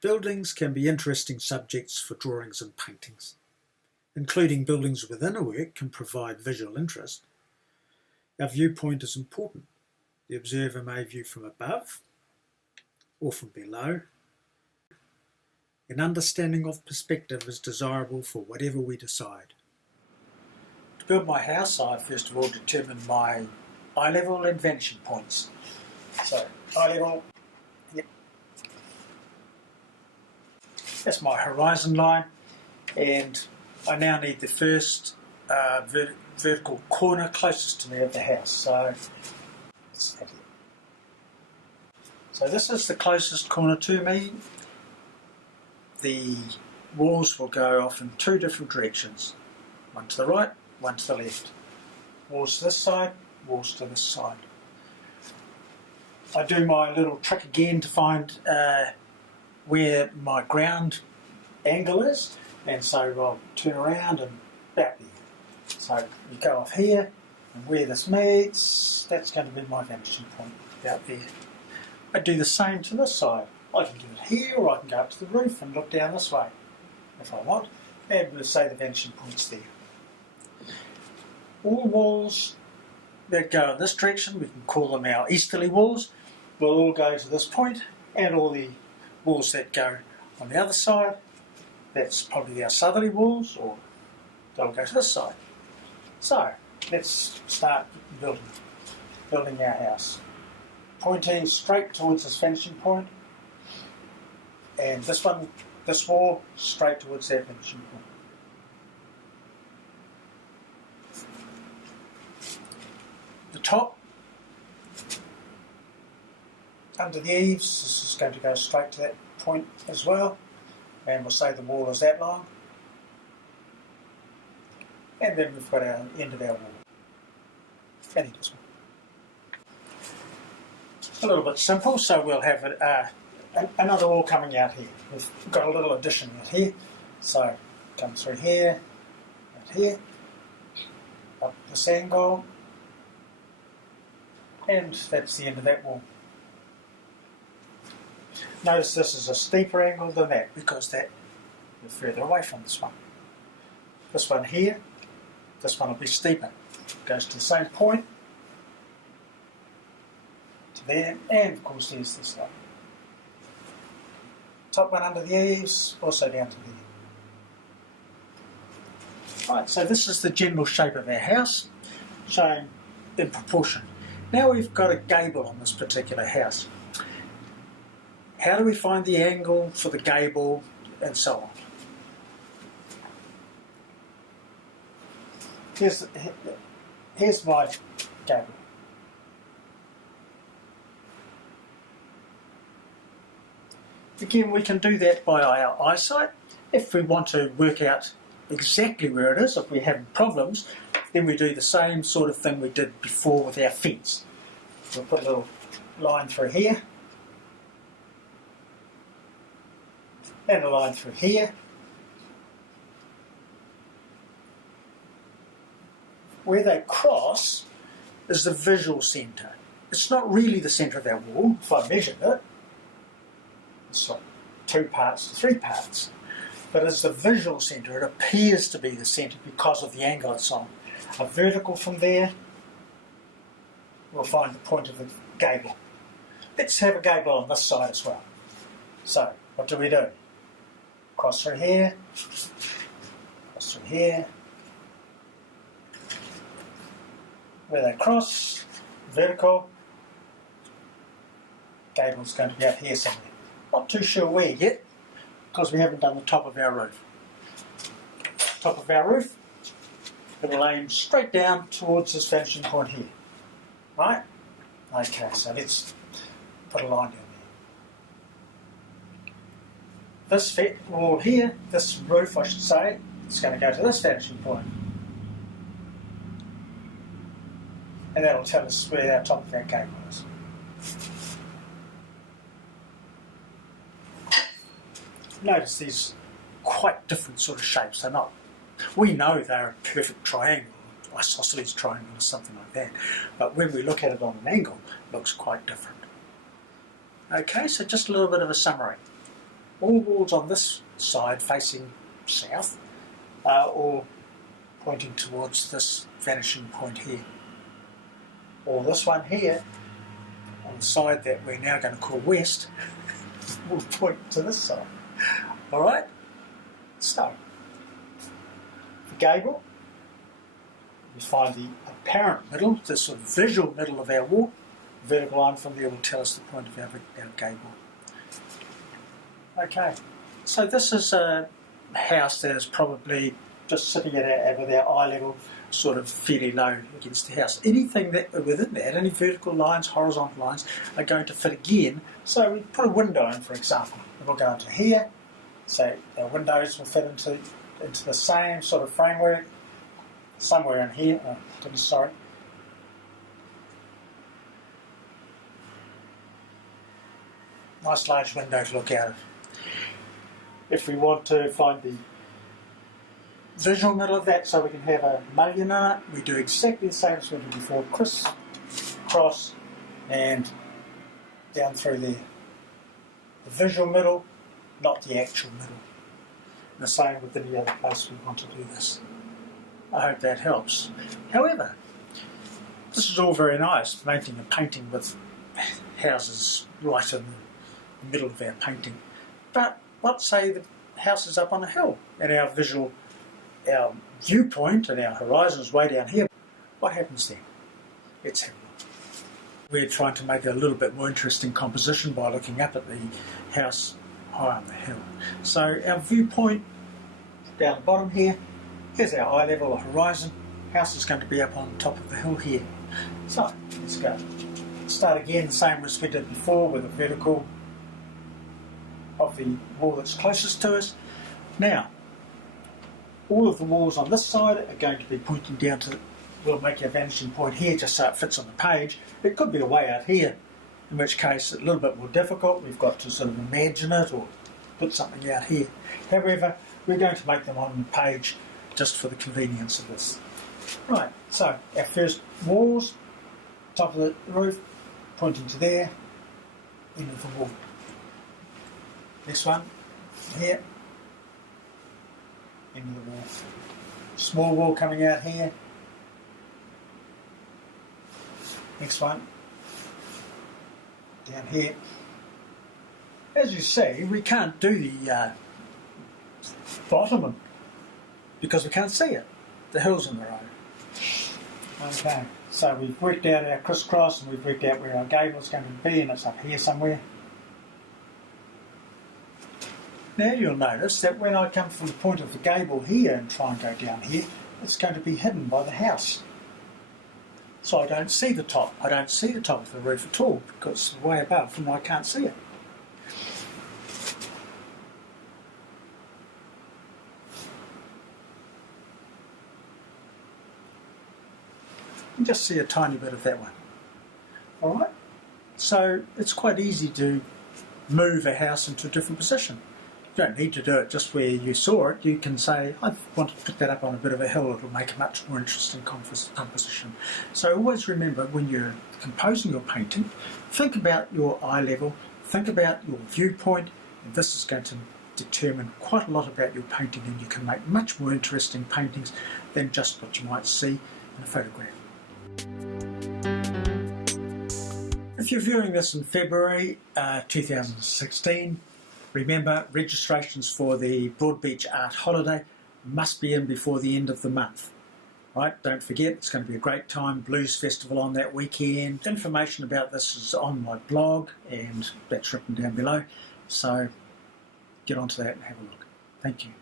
Buildings can be interesting subjects for drawings and paintings. Including buildings within a work can provide visual interest. Our viewpoint is important. The observer may view from above or from below. An understanding of perspective is desirable for whatever we decide. To build my house, I first of all determined my eye level and vanishing points. So, eye level, yep. That's my horizon line, and I now need the first vertical corner closest to me of the house. So this is the closest corner to me. The walls will go off in two different directions. One to the right, one to the left. Walls to this side, walls to this side. I do my little trick again to find where my ground angle is, and so I'll turn around and back there. So you go off here, and where this meets, that's going to be my vanishing point out there. I do the same to this side. I can do it here, or I can go up to the roof and look down this way if I want, and we'll say the vanishing point's there. All walls that go in this direction, we can call them our easterly walls, will all go to this point, and all the walls that go on the other side, that's probably our southerly walls, or they'll go to this side. So let's start building our house. Pointing straight towards this vanishing point, and this wall, straight towards that vanishing point. The top, under the eaves, this is going to go straight to that point as well, and we'll say the wall is that long. And then we've got our end of our wall. And it is a little bit simple, so we'll have another wall coming out here. We've got a little addition out here, so come through here, out here, up this angle, and that's the end of that wall. Notice this is a steeper angle than that, because that we're further away from this one. This one here, this one will be steeper. Goes to the same point, to there, and of course there's this one. Top one under the eaves, also down to there. Right, so this is the general shape of our house, shown in proportion. Now we've got a gable on this particular house. How do we find the angle for the gable and so on? Here's my gable. Again, we can do that by our eyesight. If we want to work out exactly where it is, if we're having problems, then we do the same sort of thing we did before with our fence. We'll put a little line through here, and a line through here. Where they cross is the visual centre. It's not really the centre of our wall, if I measured it. It's like 2 parts to 3 parts. But as the visual centre, it appears to be the centre because of the angle it's on. A vertical from there, we'll find the point of the gable. Let's have a gable on this side as well. So, what do we do? Cross through here, cross through here. Where they cross, vertical, gable's going to be out here somewhere. Not too sure where yet, because we haven't done the top of our roof. Top of our roof, it'll aim straight down towards this vanishing point here. Right? Okay, so let's put a line down there. This wall here, this roof I should say, is going to go to this vanishing point. And that'll tell us where our top of our gable is. Notice these quite different sort of shapes. They're not. We know they're a perfect triangle, isosceles triangle or something like that. But when we look at it on an angle, it looks quite different. Okay, so just a little bit of a summary. all walls on this side facing south are all pointing towards this vanishing point here. Or this one here, on the side that we're now going to call west, will point to this side. Alright? So, the gable, we find the apparent middle, the sort of visual middle of our wall. The vertical line from there will tell us the point of our gable. Okay, so this is a house that is probably just sitting at with our eye level, sort of fairly low against the house. Anything that within that, any vertical lines, horizontal lines, are going to fit again. So we put a window in, for example. We'll go into here. So our windows will fit into the same sort of framework, somewhere in here. Oh, goodness, sorry. Nice large window to look out of. If we want to find the visual middle of that so we can have a mullion in it, we do exactly the same as we did before. Cross and down through there. The visual middle, not the actual middle. And the same with any other place we want to do this. I hope that helps. However, this is all very nice, painting with houses right in the middle of our painting. But let's say the house is up on a hill and our viewpoint and our horizon is way down here. What happens then? Let's have a look. We're trying to make a little bit more interesting composition by looking up at the house high on the hill. So our viewpoint down the bottom here, here's our eye level or horizon. House is going to be up on top of the hill here. So let's go. Start again the same as we did before with the vertical of the wall that's closest to us. Now, all of the walls on this side are going to be pointing down to, we'll make our vanishing point here just so it fits on the page. It could be a way out here, in which case it's a little bit more difficult. We've got to sort of imagine it or put something out here. However, we're going to make them on the page just for the convenience of this. Right, so our first walls, top of the roof, pointing to there, end of the wall. This one, here, end of the wall. Small wall coming out here. Next one, down here. As you see, we can't do the bottom because we can't see it. The hill's in the road. Okay, so we've worked out our crisscross and we've worked out where our gable is going to be, and it's up here somewhere. Now you'll notice that when I come from the point of the gable here and try and go down here, it's going to be hidden by the house. So I don't see the top. I don't see the top of the roof at all because it's way above and I can't see it. You can just see a tiny bit of that one. Alright? So it's quite easy to move a house into a different position. You don't need to do it just where you saw it. You can say, I want to put that up on a bit of a hill. It'll make a much more interesting composition. So always remember, when you're composing your painting, think about your eye level, think about your viewpoint, and this is going to determine quite a lot about your painting, and you can make much more interesting paintings than just what you might see in a photograph. If you're viewing this in February 2016, remember, registrations for the Broadbeach Art Holiday must be in before the end of the month. Right? Don't forget, it's going to be a great time. Blues Festival on that weekend. Information about this is on my blog, and that's written down below. So get onto that and have a look. Thank you.